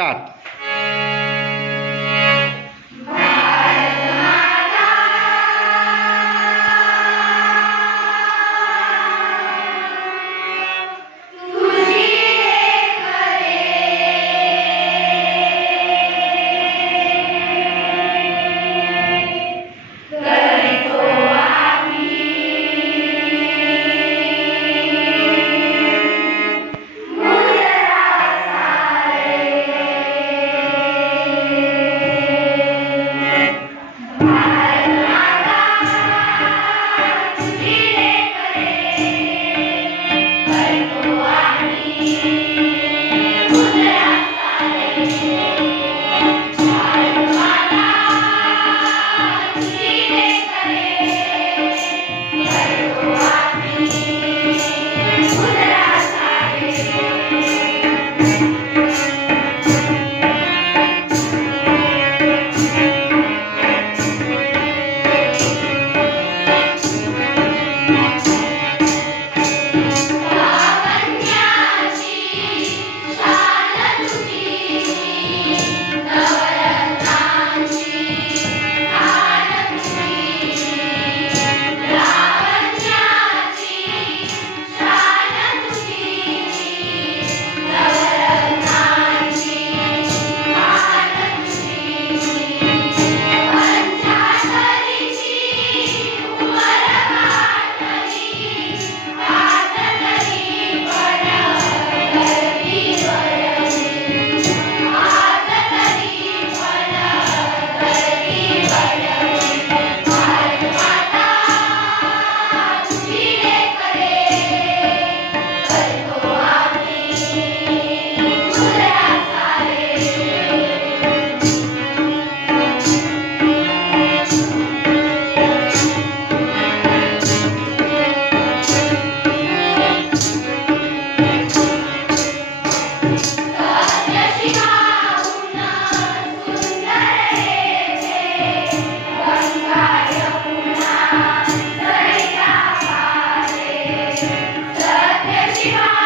Cato. Música